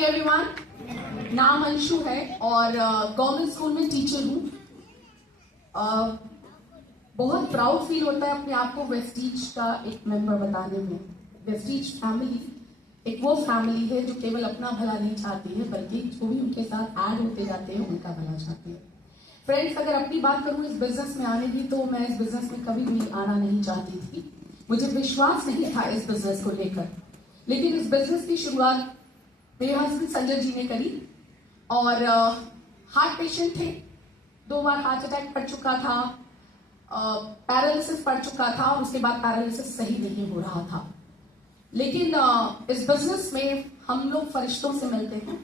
Morning everyone. नाम अंशु है और गवर्नमेंट स्कूल में टीचर हूँ। बहुत प्राउड फील होता है अपने आप को वेस्टीज का एक मेंबर बताने में। वेस्टीज फैमिली एक वो फैमिली है जो केवल अपना भला नहीं चाहती है बल्कि जो भी उनके साथ ऐड होते जाते हैं उनका भला चाहती है। फ्रेंड्स, अगर अपनी बात करूँ इस बिजनेस में आने की, तो मैं इस बिजनेस में कभी भी आना नहीं चाहती थी। मुझे विश्वास नहीं था इस बिजनेस को लेकर, लेकिन इस बिजनेस की शुरुआत मेरे हस्बैंड संजय जी ने करी। और हार्ट पेशेंट थे, 2 बार हार्ट अटैक पड़ चुका था, पैरालिसिस पड़ चुका था और उसके बाद पैरालिसिस सही नहीं हो रहा था। लेकिन इस बिजनेस में हम लोग फरिश्तों से मिलते हैं,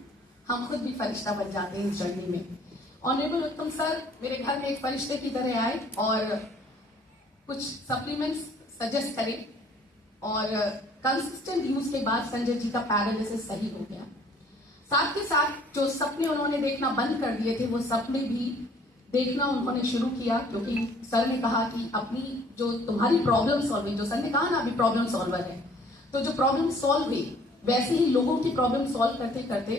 हम खुद भी फरिश्ता बन जाते हैं इस जर्नी में। ऑनरेबल उत्तम सर मेरे घर में एक फरिश्ते की तरह आए और कुछ सप्लीमेंट्स सजेस्ट करें और कंसिस्टेंट यूज के बाद संजय जी का पैरालिसिस सही हो गया। साथ के साथ जो सपने उन्होंने देखना बंद कर दिए थे वो सपने भी देखना उन्होंने शुरू किया, क्योंकि सर ने कहा कि अपनी जो तुम्हारी प्रॉब्लम सॉल्विंग, जो सर ने कहा ना अभी प्रॉब्लम सॉल्वर है, तो जो प्रॉब्लम सॉल्व हुई वैसे ही लोगों की प्रॉब्लम सॉल्व करते करते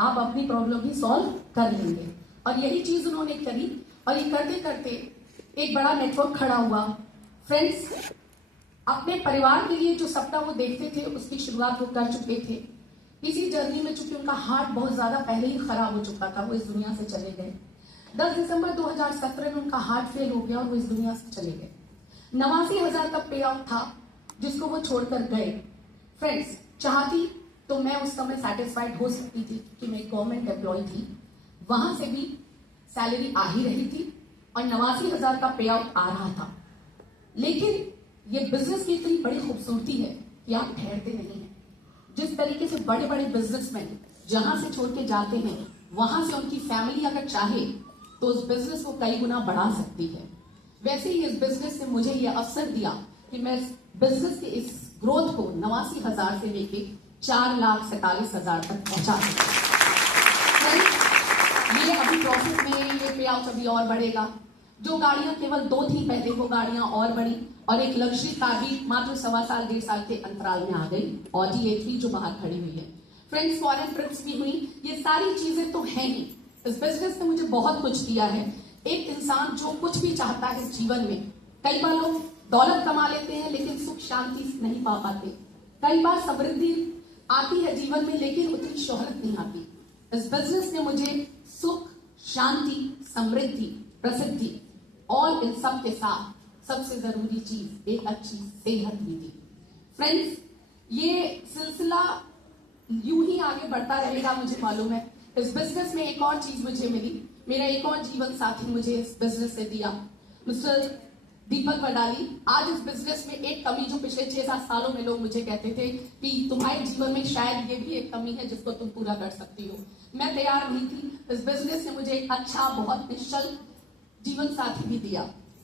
आप अपनी प्रॉब्लम भी सॉल्व कर लेंगे। और यही चीज उन्होंने करी और ये करते करते एक बड़ा नेटवर्क खड़ा हुआ। फ्रेंड्स, अपने परिवार के लिए जो सपना वो देखते थे उसकी शुरुआत वो कर चुके थे। इसी जर्नी में चूंकि उनका हार्ट बहुत ज्यादा पहले ही खराब हो चुका था, वो इस दुनिया से चले गए। 10 दिसंबर 2017 में उनका हार्ट फेल हो गया और वो इस दुनिया से चले गए। 89,000 का पे आउट था जिसको वो छोड़कर गए। फ्रेंड्स, चाहती तो मैं उस समय सेटिस्फाइड हो सकती थी कि मैं गवर्नमेंट एम्प्लॉय थी, वहां से भी सैलरी आ ही रही थी और 89,000 का पे आउट आ रहा था। लेकिन ये बिजनेस की इतनी बड़ी खूबसूरती है कि आप ठहरते नहीं हैं। जिस तरीके से बड़े बड़े बिजनेसमैन जहां से छोड़ के जाते हैं वहां से उनकी फैमिली अगर चाहे तो उस बिजनेस को कई गुना बढ़ा सकती है। वैसे ही इस बिजनेस ने मुझे यह अवसर दिया कि मैं इस बिजनेस के इस ग्रोथ को 89,000 से लेके 4,47,000 तक पहुंचा सकती। ये अभी प्रोसेस में, ये पे आउट अभी और बढ़ेगा। जो गाड़ियां केवल 2 थी पहले, वो गाड़ियां और बढ़ी और एक लग्जरी कार भी मात्र 1.25 साल 1.5 साल के अंतराल में आ गई, ऑडी A3 जो बाहर खड़ी हुई है। फ्रेंड्स, फॉरेन ट्रिप्स भी हुई। ये सारी चीजें तो हैं ही। इस बिजनेस ने मुझे बहुत कुछ दिया है। एक इंसान जो कुछ भी चाहता है जीवन में, कई बार लोग दौलत कमा लेते हैं लेकिन सुख शांति नहीं पा पाते। कई बार समृद्धि आती है जीवन में लेकिन उतनी शोहरत नहीं आती। इस बिजनेस ने मुझे सुख, शांति, समृद्धि, प्रसिद्धि और इन सब के साथ सबसे जरूरी चीज एक अच्छी सेहत भी दी। फ्रेंड्स, ये सिलसिला यूं ही आगे बढ़ता रहेगा, मुझे मालूम है। इस बिजनेस में एक और चीज मुझे मिली, मेरा एक और जीवन साथी मुझे इस बिजनेस से दिया, मिस्टर दीपक वडाली। आज इस बिजनेस में एक कमी जो पिछले 6-7 सालों में लोग मुझे कहते थे कि तुम्हारे जीवन में शायद ये भी एक कमी है जिसको तुम पूरा कर सकती हो, मैं तैयार नहीं थी। इस बिजनेस ने मुझे एक अच्छा, बहुत निश्चल जीवन साथी भी दिया।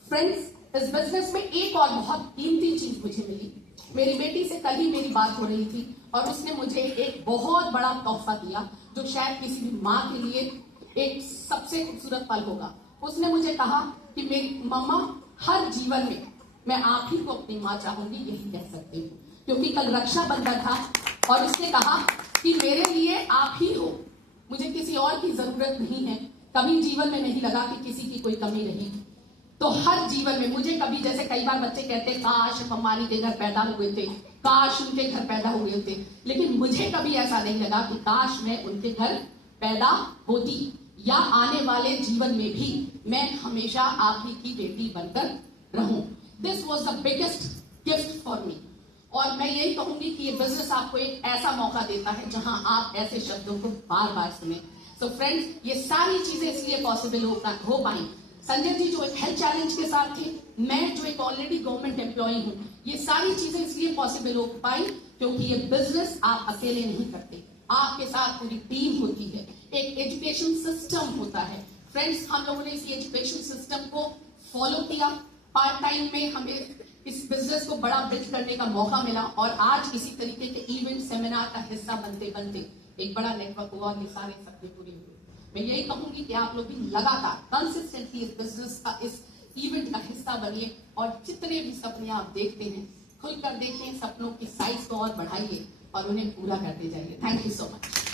फ्रेंड्स, इस बिजनेस में एक और बहुत कीमती चीज मुझे मिली। मेरी बेटी से कल ही मेरी बात हो रही थी और उसने मुझे एक बहुत बड़ा तोहफा दिया जो शायद किसी भी माँ के लिए एक सबसे खूबसूरत पल होगा। उसने मुझे कहा कि मेरी मम्मा, हर जीवन में मैं आप ही को अपनी माँ चाहूंगी, यही कह सकती हूँ, क्योंकि कल रक्षाबंधन था और उसने कहा कि मेरे लिए आप ही हो, मुझे किसी और की जरूरत नहीं है। कभी जीवन में नहीं लगा कि किसी की कोई कमी रही। तो हर जीवन में मुझे कभी, जैसे कई बार बच्चे कहते हैं काश अंबानी के घर पैदा हुए थे, काश उनके घर पैदा हुए थे, लेकिन मुझे कभी ऐसा नहीं लगा कि काश मैं उनके घर पैदा होती या आने वाले जीवन में भी मैं हमेशा आप ही की बेटी बनकर रहूं। This was the biggest gift for me. और मैं यही कहूंगी कि ये बिजनेस आपको एक ऐसा मौका देता है जहां आप ऐसे शब्दों को बार बार सुने। सो फ्रेंड्स, ये सारी चीजें इसलिए पॉसिबल हो पाई। संजय जी जो एक हेल्थ चैलेंज के साथ थे, मैं जो एक ऑलरेडी गवर्नमेंट एम्प्लॉय हूं, ये सारी चीजें इसलिए पॉसिबल हो पाई क्योंकि ये बिजनेस आप अकेले नहीं करते, आपके साथ पूरी टीम होती है, एक एजुकेशन सिस्टम होता है। फ्रेंड्स, हम लोगों ने इस एजुकेशन सिस्टम को फॉलो किया। पार्ट टाइम में हमें इस बिजनेस को बड़ा बिल्ड करने का मौका मिला और आज इसी तरीके के इवेंट, सेमिनार का हिस्सा बनते बनते एक बड़ा नेटवर्क हुआ और ये सारे सपने पूरे हुए। मैं यही कहूंगी कि आप लोग भी लगातार कंसिस्टेंटली इस बिजनेस का, इस इवेंट का हिस्सा बनिए और जितने भी सपने आप देखते हैं खुलकर देखें, सपनों की साइज को और बढ़ाइए और उन्हें पूरा करते जाइए। Thank you so much.